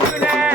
Hallelujah.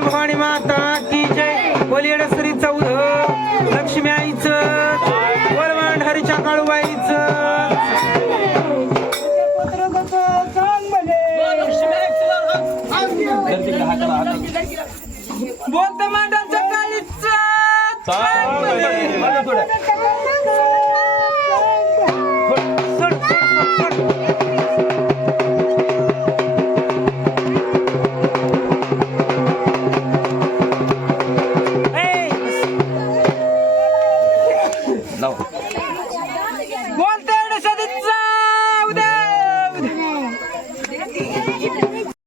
बोल भवानी माता की जय. बोलियड श्री चौध लक्ष्मी आईच बोल मांढारीच्या काळूबाईच. बोलत माझ्या सकाळीच